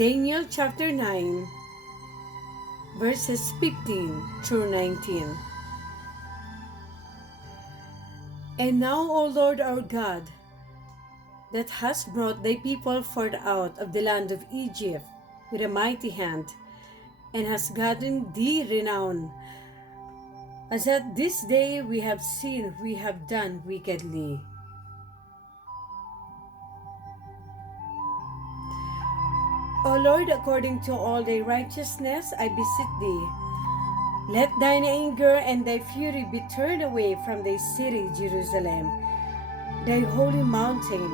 Daniel chapter 9, verses 15 through 19. And now, O Lord our God, that hast brought thy people forth out of the land of Egypt with a mighty hand, and hast gotten thee renown, as at this day we have seen we have done wickedly. O Lord, according to all thy righteousness, I beseech thee, let thine anger and thy fury be turned away from thy city, Jerusalem, thy holy mountain,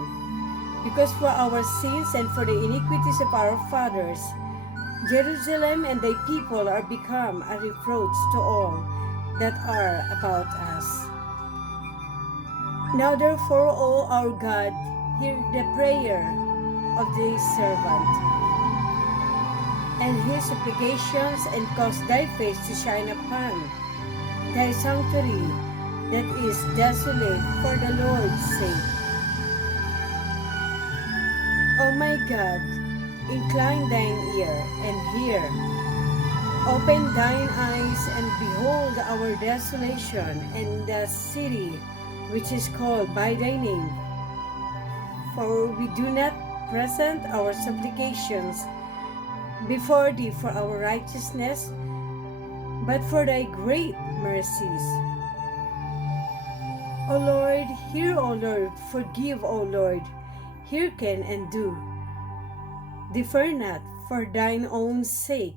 because for our sins and for the iniquities of our fathers, Jerusalem and thy people are become a reproach to all that are about us. Now therefore, O our God, hear the prayer of thy servant, and his supplications, and cause thy face to shine upon thy sanctuary that is desolate for the Lord's sake. O my God, incline thine ear and hear. Open thine eyes and behold our desolation and the city which is called by thy name. For we do not present our supplications before thee for our righteousness, but for thy great mercies. O Lord, hear, O Lord, forgive, O Lord, hearken and do. Defer not for thine own sake,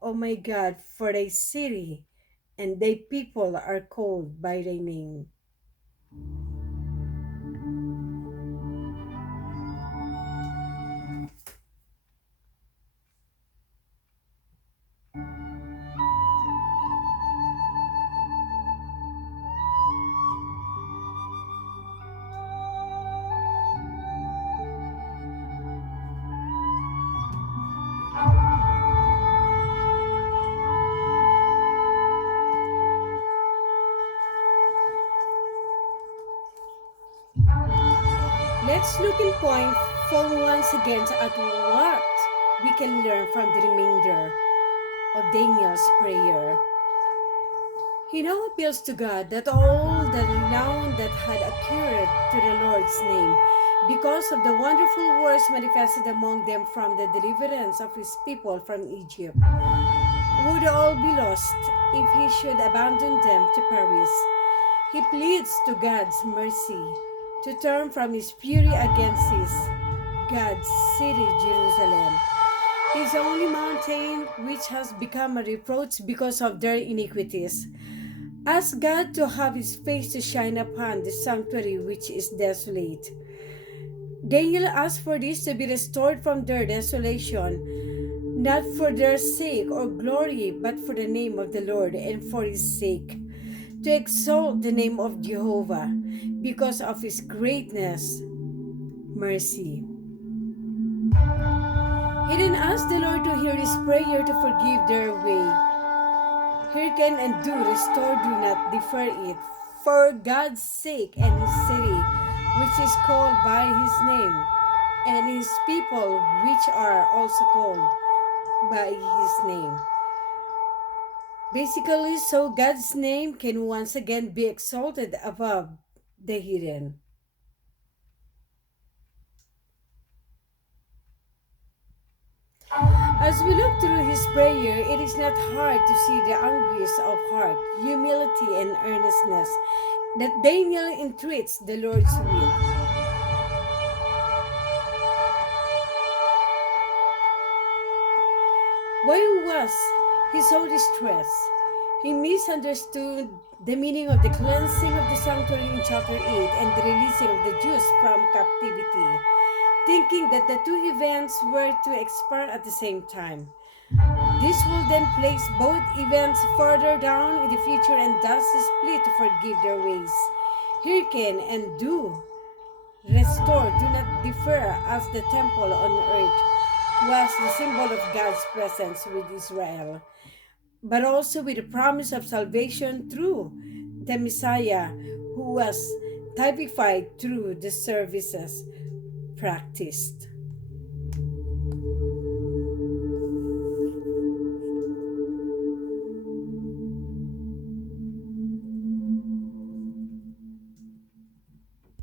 O my God, for thy city and thy people are called by thy name. Let's look in point form once again at what we can learn from the remainder of Daniel's prayer. He now appeals to God that all the renown that had accrued to the Lord's name, because of the wonderful works manifested among them from the deliverance of his people from Egypt, would all be lost if he should abandon them to perish. He pleads to God's mercy to turn from his fury against his God's city, Jerusalem, his only mountain, which has become a reproach because of their iniquities. Ask God to have his face to shine upon the sanctuary which is desolate. Daniel asked for this to be restored from their desolation, not for their sake or glory, but for the name of the Lord and for his sake, to exalt the name of Jehovah because of his greatness, mercy. He then asked the Lord to hear his prayer to forgive their way. Hearken and do, restore, do not defer it, for God's sake and his city, which is called by his name, and his people, which are also called by his name. Basically, so God's name can once again be exalted above the hidden. As we look through his prayer, it is not hard to see the anguish of heart, humility, and earnestness that Daniel entreats the Lord's will. Why was he so distressed? He misunderstood the meaning of the cleansing of the sanctuary in chapter 8 and the releasing of the Jews from captivity, thinking that the two events were to expire at the same time. This will then place both events further down in the future and thus split to forgive their ways. Hearken and do. Restore, do not defer, as the temple on earth was the symbol of God's presence with Israel, but also with the promise of salvation through the Messiah, who was typified through the services practiced.